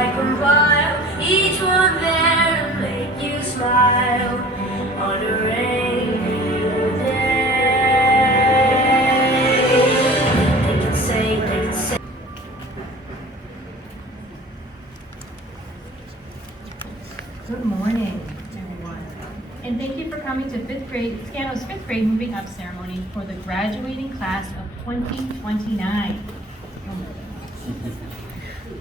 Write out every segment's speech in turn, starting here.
I compile, each one there to make you smile on a rainy day. They can say. Good morning, everyone. And thank you for coming to Scano's fifth grade moving up ceremony for the graduating class of 2029.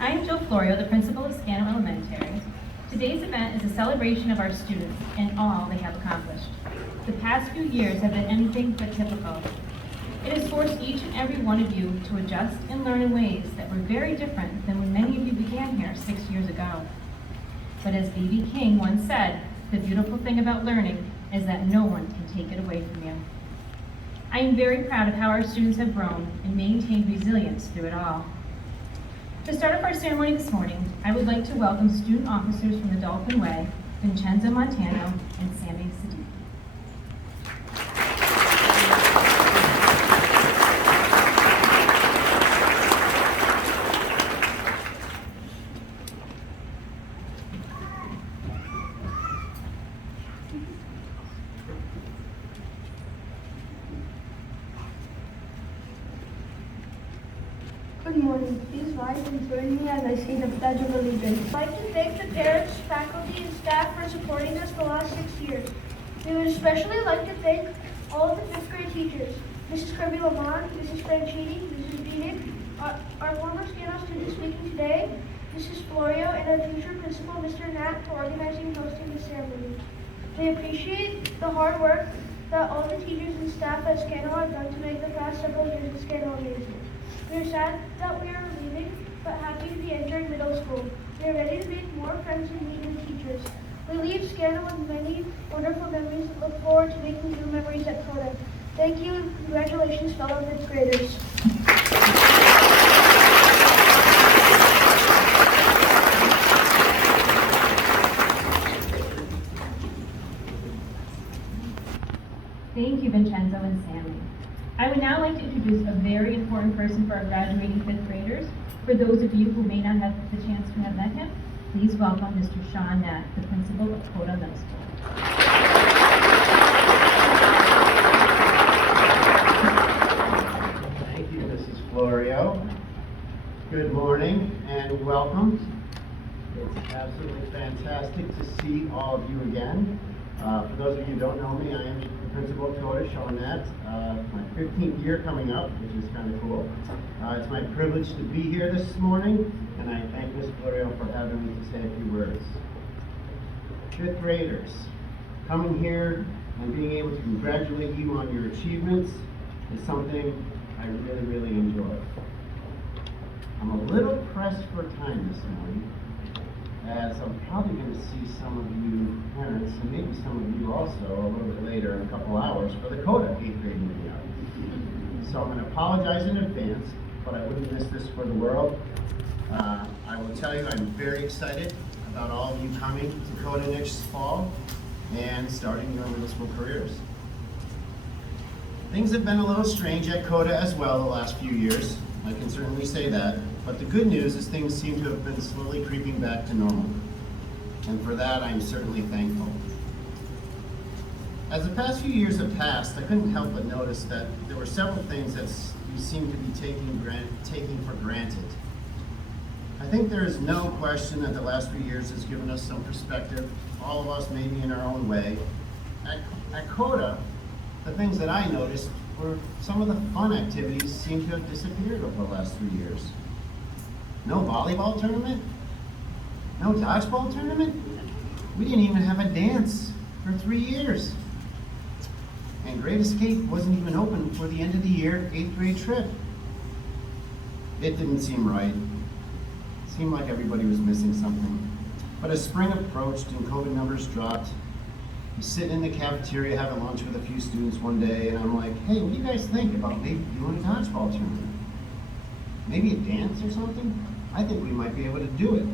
I am Jill Florio, the principal of Scano Elementary. Today's event is a celebration of our students and all they have accomplished. The past few years have been anything but typical. It has forced each and every one of you to adjust and learn in ways that were very different than when many of you began here 6 years ago. But as B.B. King once said, the beautiful thing about learning is that no one can take it away from you. I am very proud of how our students have grown and maintained resilience through it all. To start off our ceremony this morning, I would like to welcome student officers from the Dolphin Way, Vincenzo Montano and Sammy Sadiq. Good morning. Please rise and join me as I say the Pledge of Allegiance. I'd like to thank the parents, faculty, and staff for supporting us the last 6 years. We would especially like to thank all of the fifth grade teachers, Mrs. Kirby Lamont, Mrs. Franchini, Mrs. Beanick, our former Scano student speaking today, Mrs. Florio, and our future principal, Mr. Knapp, for organizing and hosting the ceremony. We appreciate the hard work that all the teachers and staff at Scano have done to make the past several years of Scano amazing. We are sad that we are leaving, but happy to be entering middle school. We are ready to make more friends and meet new teachers. We leave Scano with many wonderful memories and look forward to making new memories at Coda. Thank you and congratulations, fellow fifth graders. Thank you, Vincenzo and Sammy. I would now like to introduce a very important person for our graduating fifth graders. For those of you who may not have the chance to have met him, please welcome Mr. Sean Knapp, the principal of Coda Middle School. Thank you, Mrs. Florio. Good morning and welcome. It's absolutely fantastic to see all of you again. For those of you who don't know me, I am the principal of Coda, Sean Knapp. My 15th year coming up, which is kind of cool. It's my privilege to be here this morning, and I thank Ms. Florio for having me to say a few words. Fifth graders, coming here and being able to congratulate you on your achievements is something I really, really enjoy. I'm a little pressed for time this morning, as I'm probably going to see some of you parents, and maybe some of you also a little bit later in a couple hours for the Coda 8th grade meeting up. So I'm going to apologize in advance, but I wouldn't miss this for the world. I will tell you I'm very excited about all of you coming to Coda next fall and starting your middle school careers. Things have been a little strange at Coda as well the last few years. I can certainly say that. But the good news is things seem to have been slowly creeping back to normal. And for that, I'm certainly thankful. As the past few years have passed, I couldn't help but notice that there were several things that we seem to be taking for granted. I think there is no question that the last few years has given us some perspective, all of us maybe in our own way. At Coda, the things that I noticed were some of the fun activities seem to have disappeared over the last 3 years. No volleyball tournament? No dodgeball tournament? We didn't even have a dance for 3 years. And Great Escape wasn't even open for the end of the year 8th grade trip. It didn't seem right. It seemed like everybody was missing something. But as spring approached and COVID numbers dropped, I'm sitting in the cafeteria having lunch with a few students one day, and I'm like, hey, what do you guys think about maybe doing a dodgeball tournament? Maybe a dance or something? I think we might be able to do it.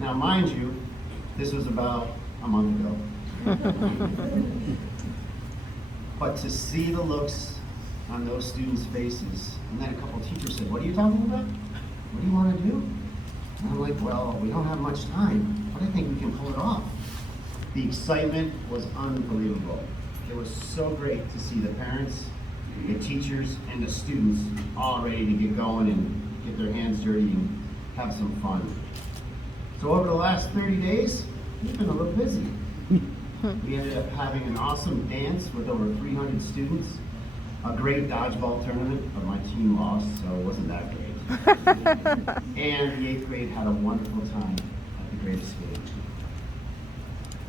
Now, mind you, this was about a month ago. But to see the looks on those students' faces, and then a couple of teachers said, what are you talking about? What do you want to do? And I'm like, like, well, we don't have much time, but I think we can pull it off. The excitement was unbelievable. It was so great to see the parents, the teachers, and the students all ready to get going and get their hands dirty and have some fun. So over the last 30 days, we've been a little busy. We ended up having an awesome dance with over 300 students, a great dodgeball tournament, but my team lost, so it wasn't that great. And the 8th grade had a wonderful time at the Great Escape.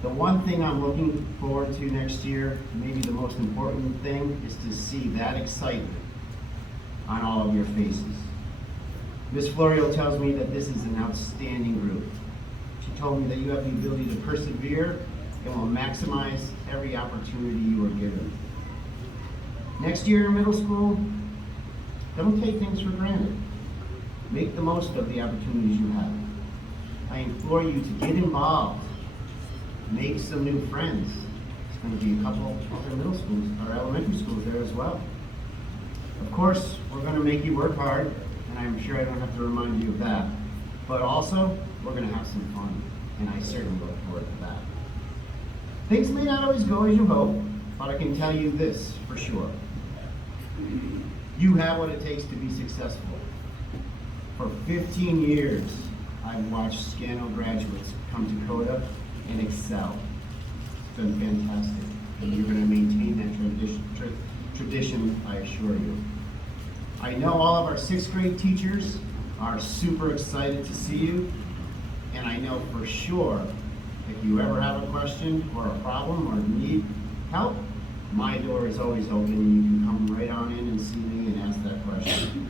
The one thing I'm looking forward to next year, maybe the most important thing, is to see that excitement on all of your faces. Ms. Florio tells me that this is an outstanding group. She told me that you have the ability to persevere and will maximize every opportunity you are given. Next year in middle school, don't take things for granted. Make the most of the opportunities you have. I implore you to get involved. Make some new friends. There's going to be a couple of other middle schools, or elementary schools there as well. Of course, we're going to make you work hard, and I'm sure I don't have to remind you of that. But also, we're going to have some fun, and I certainly look forward to that. Things may not always go as you hope, but I can tell you this for sure. You have what it takes to be successful. For 15 years, I've watched Scano graduates come to Coda and excel. It's been fantastic, and you're going to maintain that tradition, I assure you. I know all of our 6th grade teachers are super excited to see you, and I know for sure if you ever have a question or a problem or need help, my door is always open and you can come right on in and see me and ask that question.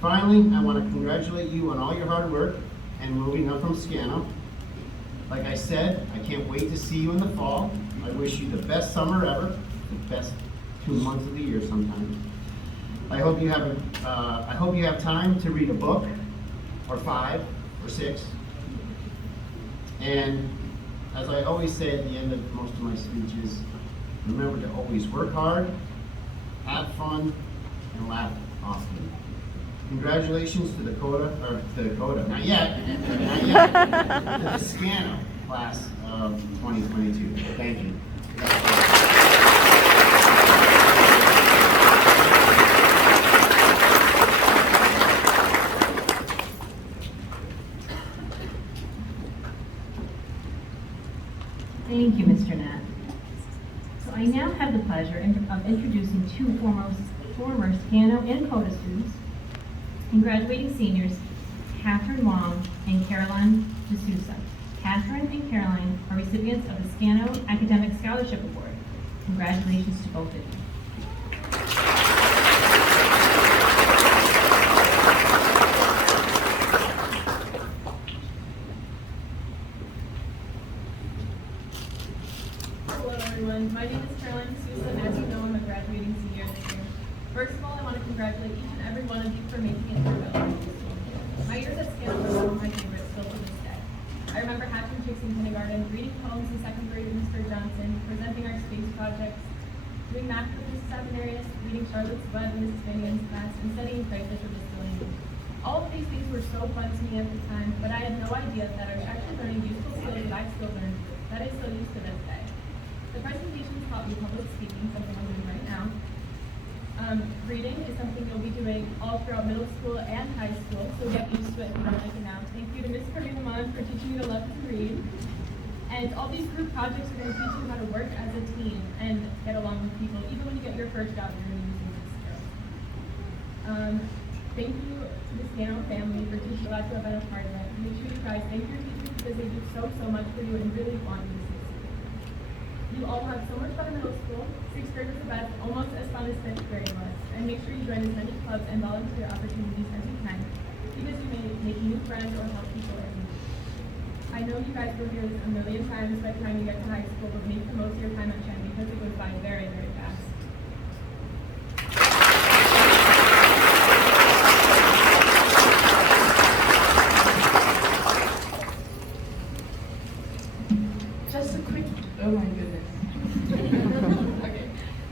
Finally, I want to congratulate you on all your hard work and moving up from Scano. Like I said, I can't wait to see you in the fall. I wish you the best summer ever, the best 2 months of the year sometimes. I hope you have time to read a book, or 5, or 6. And as I always say at the end of most of my speeches, remember to always work hard, have fun, and laugh often. Congratulations to the Coda, not yet, to the Scano class of 2022. Thank you. Thank you, Mr. Nat. So I now have the pleasure of introducing 2 former Scano and Coda students and graduating seniors, Catherine Wong and Caroline D'Souza. Catherine and Caroline are recipients of the Scano Academic Scholarship Award. Congratulations to both of you. Hello everyone, my name is Caroline D'Souza, and as you know, I'm a graduating senior this year. First of all, I want to congratulate each and every one of you for making it through elementary school. My years at Scano were some of my favorites still to this day. I remember hatching chicks in kindergarten, reading poems in 2nd grade with Mr. Johnson, presenting our space projects, doing math with Mrs. Sabanarius, reading Charlotte's Web in Mrs. Finnegan's class, and studying crayfish with Mrs. Delaney. All of these things were so fun to me at the time, but I had no idea that I was actually learning useful skills that I still learned, that I still use to this day. The presentations taught me public speaking, something I'm doing right now. Reading is something you'll be doing all throughout middle school and high school, so get used to it if you don't like it now. Thank you to Ms. Karina for teaching me to love to read. And all these group projects are going to teach you how to work as a team and get along with people. Even when you get your first job, you're going to use these skills. Thank you to the Scano family for teaching you to have been a part of it. Make sure you guys thank your teachers because they do so much for you and really want you to succeed. You all have so much fun in middle school. 6th grade was the best, almost as fun as 5th grade was. And make sure you join as many clubs and volunteer opportunities as you can, because you may make new friends or help people in need. I know you guys will hear this a million times by the time you get to high school, but make the most of your time at Chen because it goes by very fast.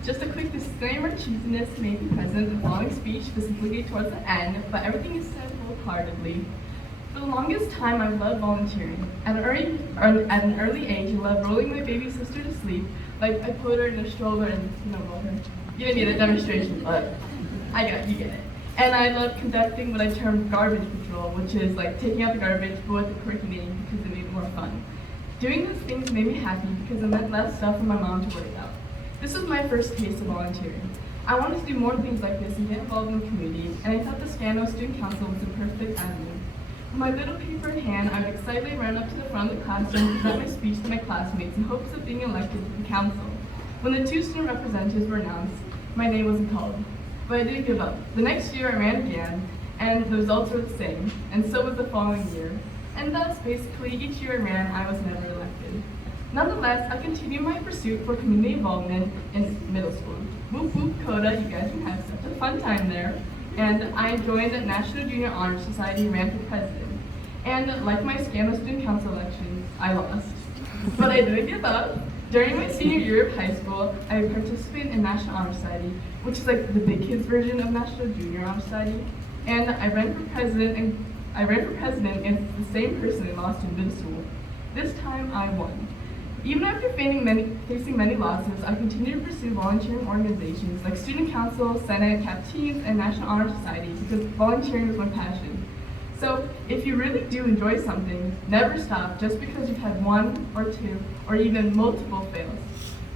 Just a quick disclaimer, cheesiness may be present in the following speech, specifically towards the end, but everything is said wholeheartedly. For the longest time, I loved volunteering. At an early age, I loved rolling my baby sister to sleep. Like, I put her in a stroller and, roll her. You didn't need a demonstration, but you get it. And I loved conducting what I termed garbage patrol, which is like taking out the garbage, but with a quirky name because it made it more fun. Doing those things made me happy because it meant less stuff for my mom to worry about. This was my first taste of volunteering. I wanted to do more things like this and get involved in the community, and I thought the Scano Student Council was the perfect avenue. With my little paper in hand, I would excitedly run up to the front of the classroom and present my speech to my classmates in hopes of being elected to the council. When the 2 student representatives were announced, my name wasn't called. But I didn't give up. The next year I ran again, and the results were the same, and so was the following year. And thus, basically, each year I ran, I was never elected. Nonetheless, I continued my pursuit for community involvement in middle school. Whoop whoop Coda, you guys can have such a fun time there. And I joined the National Junior Honor Society and ran for president. And like my Scano Student Council election, I lost. But I didn't give up. During my senior year of high school, I participated in National Honor Society, which is like the big kids version of National Junior Honor Society. And I ran for president against the same person I lost in middle school. This time I won. Even after facing many losses, I continued to pursue volunteering organizations like Student Council, Senate, Capteens, and National Honor Society because volunteering was my passion. So if you really do enjoy something, never stop just because you've had 1 or 2 or even multiple fails.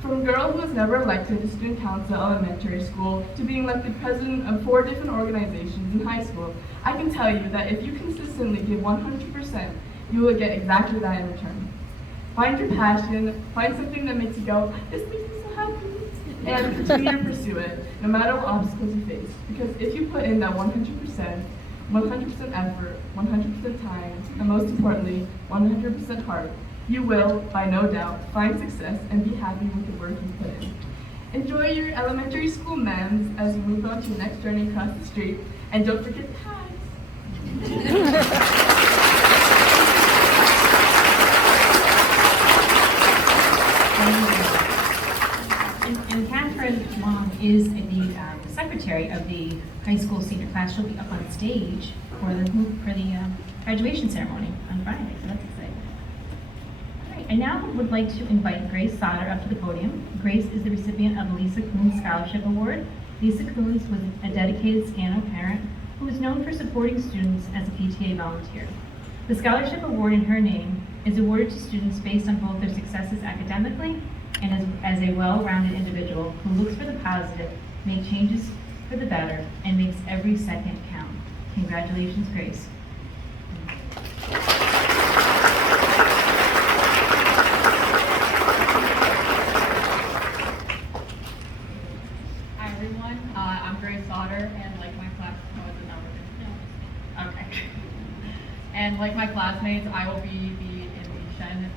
From a girl who was never elected to Student Council elementary school to being elected president of 4 different organizations in high school, I can tell you that if you consistently give 100%, you will get exactly that in return. Find your passion, find something that makes you go, this makes me so happy, and continue to pursue it, no matter what obstacles you face. Because if you put in that 100%, 100% effort, 100% time, and most importantly, 100% heart, you will, by no doubt, find success and be happy with the work you put in. Enjoy your elementary school memes as you move on to your next journey across the street, and don't forget the tags. And Catherine Long is the secretary of the high school senior class. She'll be up on stage for the graduation ceremony on Friday, so that's exciting. All right, I now would like to invite Grace Sauter up to the podium. Grace is the recipient of the Lisa Coons Scholarship Award. Lisa Coons was a dedicated Scano parent who is known for supporting students as a PTA volunteer. The scholarship award in her name is awarded to students based on both their successes academically and as a well-rounded individual who looks for the positive, makes changes for the better, and makes every second count. Congratulations, Grace. Hi everyone, I'm Grace Sauter, and like my class, okay. And like my classmates, I will be in the Shen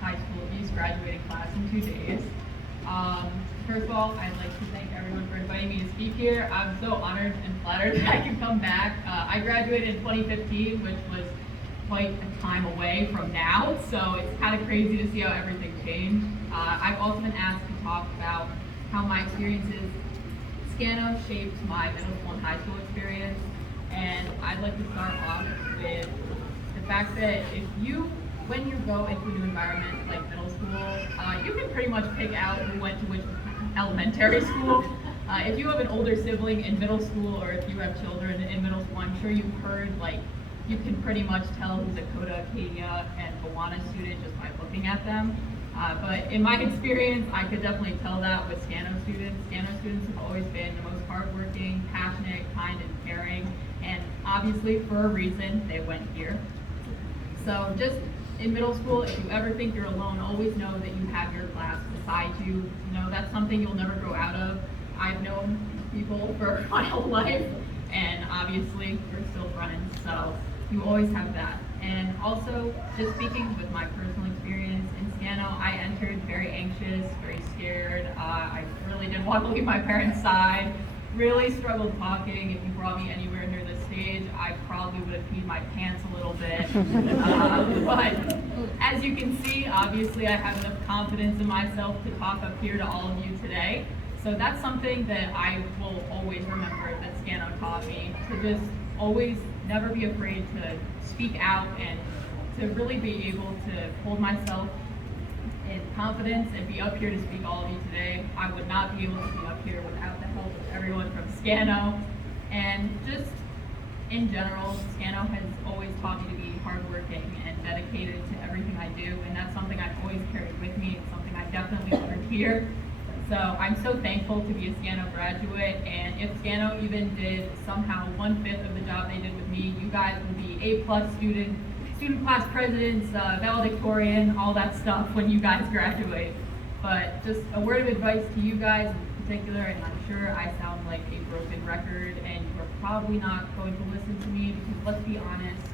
High School East graduating class in 2 days. First of all, I'd like to thank everyone for inviting me to speak here. I'm so honored and flattered that I can come back. I graduated in 2015, which was quite a time away from now, so it's kind of crazy to see how everything changed. I've also been asked to talk about how my experiences Scano shaped my middle school and high school experience, and I'd like to start off with the fact that when you go into a new environment like middle school, you can pretty much pick out who went to which elementary school. If you have an older sibling in middle school, or if you have children in middle school, I'm sure you've heard, you can pretty much tell who's a Coda, Acadia, and Gowanus student just by looking at them. But in my experience, I could definitely tell that with Scano students. Scano students have always been the most hardworking, passionate, kind, and caring, and obviously for a reason, they went here. So just in middle school, if you ever think you're alone, always know that you have your class beside you. You know, that's something you'll never grow out of. I've known people for my whole life, and obviously we're still friends, so you always have that. And also, just speaking with my personal experience in Scano, I entered very anxious, very scared. I really didn't want to leave my parents' side. Really struggled talking. If you brought me anywhere near the stage, I probably would have peed my pants a little bit. But as you can see, obviously I have enough confidence in myself to talk up here to all of you today. So that's something that I will always remember that Scano taught me, to just always never be afraid to speak out and to really be able to hold myself in confidence and be up here to speak all of you today. I would not be able to be up here without the help of everyone from Scano. And just in general, Scano has always taught me to be hardworking and dedicated to everything I do, and that's something I've always carried with me. It's something I definitely learned here. So I'm so thankful to be a Scano graduate, and if Scano even did somehow 1/5 of the job they did with me, you guys will be A+ student class presidents, valedictorian, all that stuff when you guys graduate. But just a word of advice to you guys in particular, and I'm sure I sound like a broken record, and you're probably not going to listen to me because let's be honest,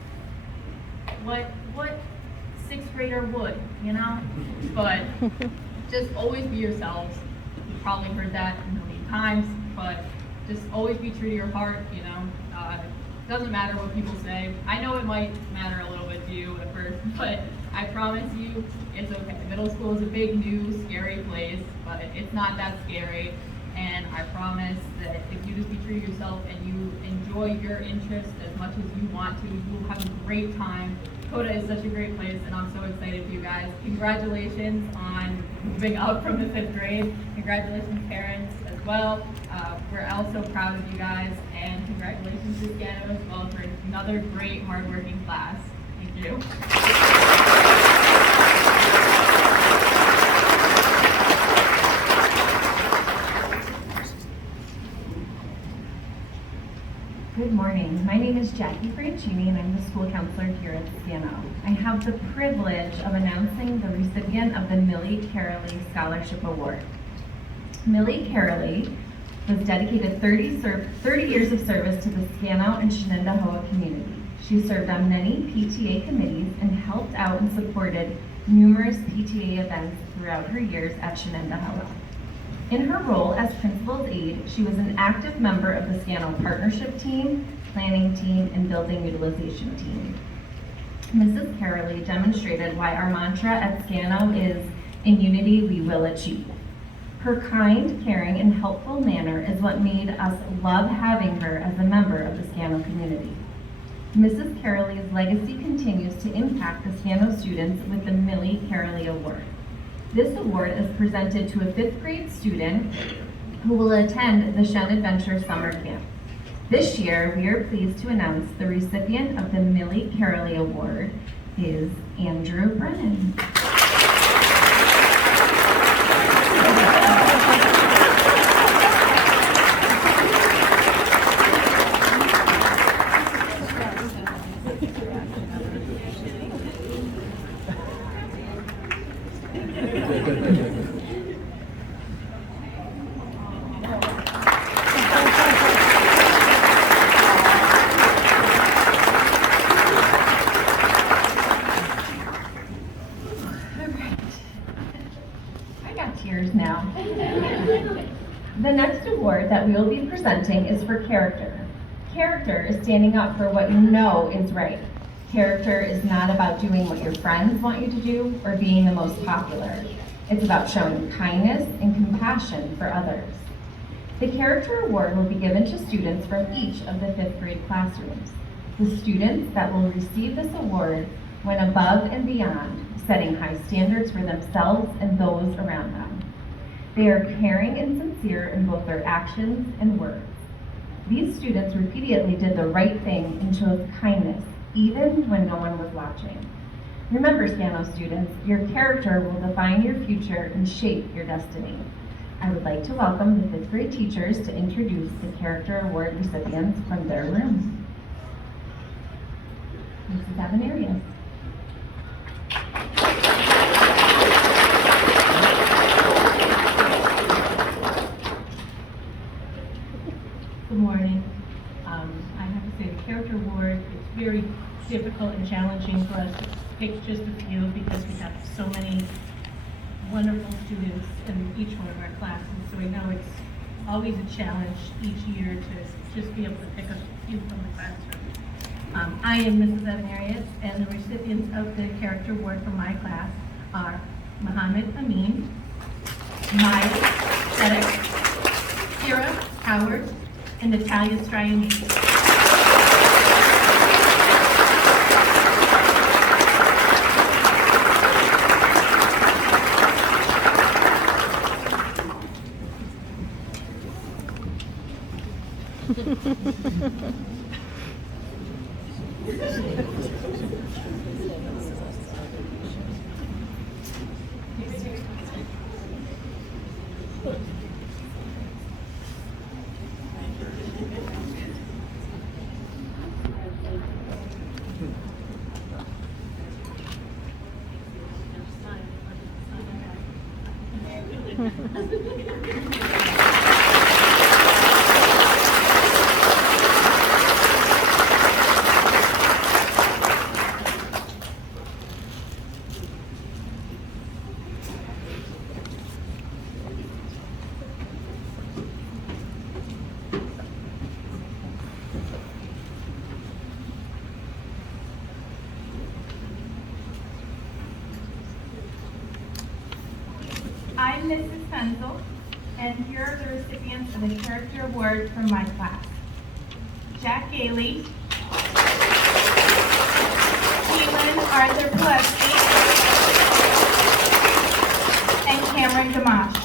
what sixth grader would, you know? But just always be yourselves. You've probably heard that a million times, but just always be true to your heart, you know? Doesn't matter what people say. I know it might matter a little bit to you at first, but I promise you it's okay. Middle school is a big, new, scary place, but it's not that scary. And I promise that if you just be true to yourself and you enjoy your interests as much as you want to, you will have a great time. Coda is such a great place, and I'm so excited for you guys. Congratulations on moving up from the 5th grade. Congratulations, parents, as well. We're all so proud of you guys, and congratulations to Scano as well for another great, hardworking class. Thank you. Good morning. My name is Jackie Franchini, and I'm the school counselor here at Scano. I have the privilege of announcing the recipient of the Millie Carolee Scholarship Award. Millie Carolee was dedicated 30 years of service to the Scano and Shenendehowa community. She served on many PTA committees and helped out and supported numerous PTA events throughout her years at Shenendehowa. In her role as principal's aide, she was an active member of the Scano partnership team, planning team, and building utilization team. Mrs. Carolee demonstrated why our mantra at Scano is, "In unity, we will achieve." Her kind, caring, and helpful manner is what made us love having her as a member of the Scano community. Mrs. Carolee's legacy continues to impact the Scano students with the Millie Carolee Award. This award is presented to a 5th grade student who will attend the Shen Adventure Summer Camp. This year, we are pleased to announce the recipient of the Millie Carolee Award is Andrew Brennan. Now. The next award that we will be presenting is for character. Character is standing up for what you know is right. Character is not about doing what your friends want you to do or being the most popular. It's about showing kindness and compassion for others. The Character Award will be given to students from each of the 5th grade classrooms. The students that will receive this award went above and beyond, setting high standards for themselves and those around them. They are caring and sincere in both their actions and words. These students repeatedly did the right thing and chose kindness, even when no one was watching. Remember, Scano students, your character will define your future and shape your destiny. I would like to welcome the 5th grade teachers to introduce the Character Award recipients from their rooms. Mrs. Avenarius. Good morning. I have to say the Character Award is very difficult and challenging for us to pick just a few because we have so many wonderful students in each one of our classes. So we know it's always a challenge each year to just be able to pick a few from the classroom. I am Mrs. Avenarius, and the recipients of the Character Award from my class are Muhammad Amin, Maya Sedek, Kira Howard, and Natalia Strianese. I'm Mrs. Fenzel, and here are the recipients of the Character Award from my class. Jack Gailey, Keelan Arthur Pulaski, and Cameron Gamache.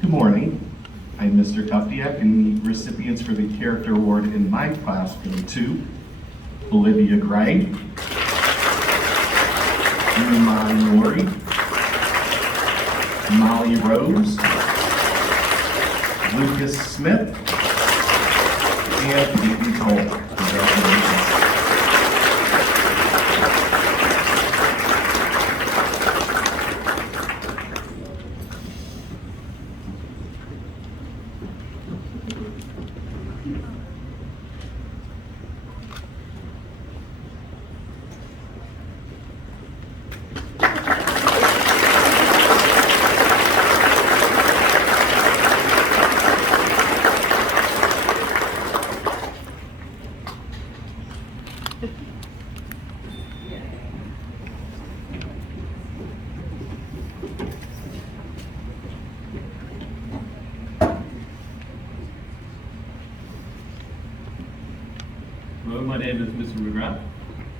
Good morning. I'm Mr. Tuftiak, and the recipients for the Character Award in my class go to Olivia Gray, Iman Nori, Molly Rose, Lucas Smith, and Peyton Cole. Congratulations. Hello, my name is Mr. McGrath,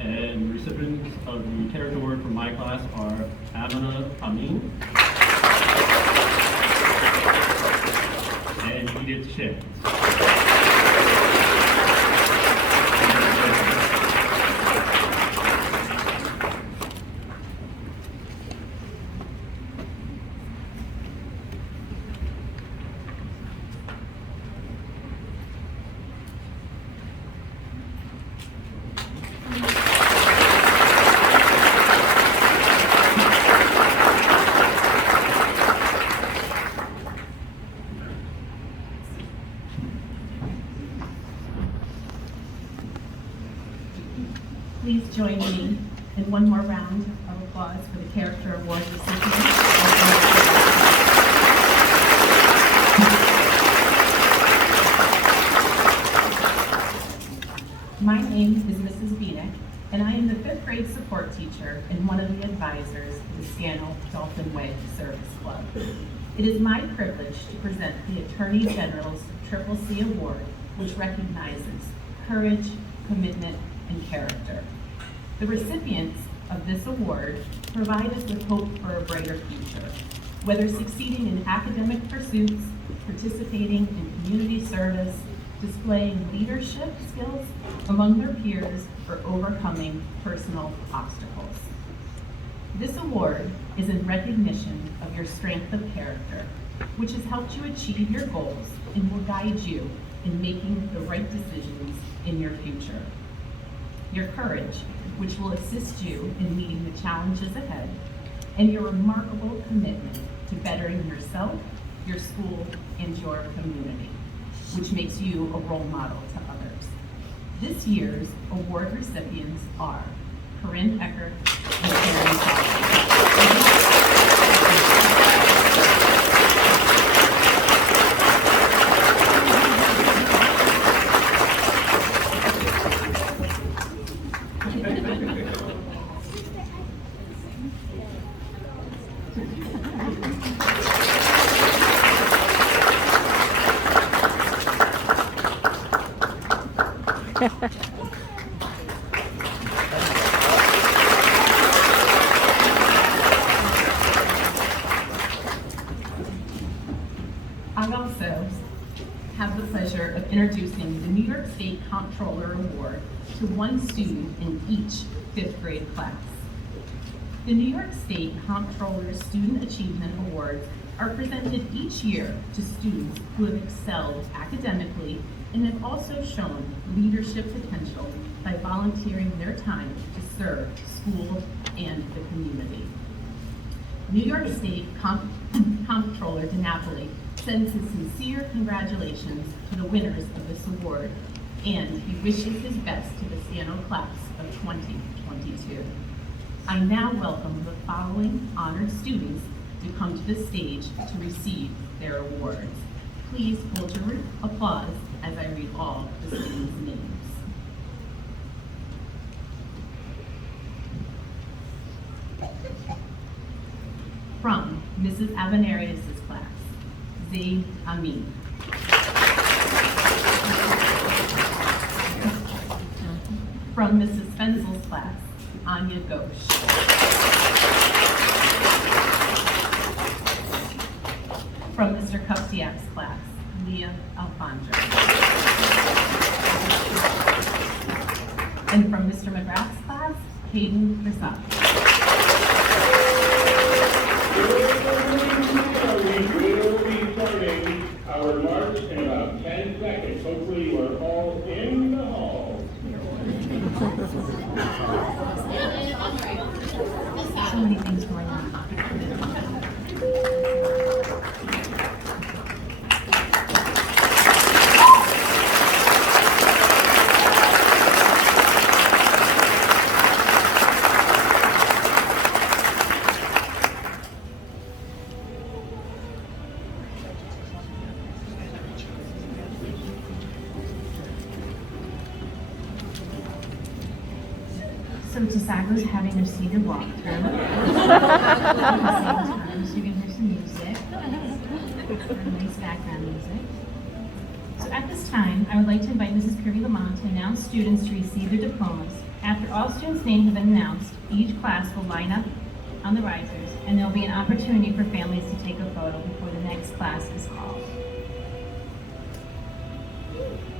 and recipients of the Character Award from my class are Amina Amin and Edith Shins. Please join me in one more round of applause for the Character Award recipients. My name is Mrs. Bienick, and I am the 5th grade support teacher and one of the advisors of the Scannell Dolphin Way Service Club. It is my privilege to present the Attorney General's Triple C Award, which recognizes courage, commitment, and character. The recipients of this award provide us with hope for a brighter future, whether succeeding in academic pursuits, participating in community service, displaying leadership skills among their peers, or overcoming personal obstacles. This award is in recognition of your strength of character, which has helped you achieve your goals and will guide you in making the right decisions in your future. Your courage, which will assist you in meeting the challenges ahead, and your remarkable commitment to bettering yourself, your school, and your community, which makes you a role model to others. This year's award recipients are Corinne Eckert and Karen Fowler. introducing the New York State Comptroller Award to one student in each 5th grade class. The New York State Comptroller's Student Achievement Awards are presented each year to students who have excelled academically and have also shown leadership potential by volunteering their time to serve school and the community. New York State Comptroller DiNapoli sends his sincere congratulations to the winners of this award, and he wishes his best to the Siena class of 2022. I now welcome the following honored students to come to the stage to receive their awards. Please hold your applause as I read all the students' names. From Mrs. Avenarius' class, Zaid Amin. From Mrs. Spenzel's class, Anya Ghosh. From Mr. Kuptiak's class, Leah Alfonso. And from Mr. McGrath's class, Hayden Prasad. We will be starting our march in about 10 seconds. Hopefully you are all in the hall. So many things going on. So Chisago's having their seated walkthrough. At the same time, so you can hear some music, nice background music. So at this time, I would like to invite Mrs. Kirby Lamont to announce students to receive their diplomas. After all students' names have been announced, each class will line up on the risers, and there will be an opportunity for families to take a photo before the next class is called.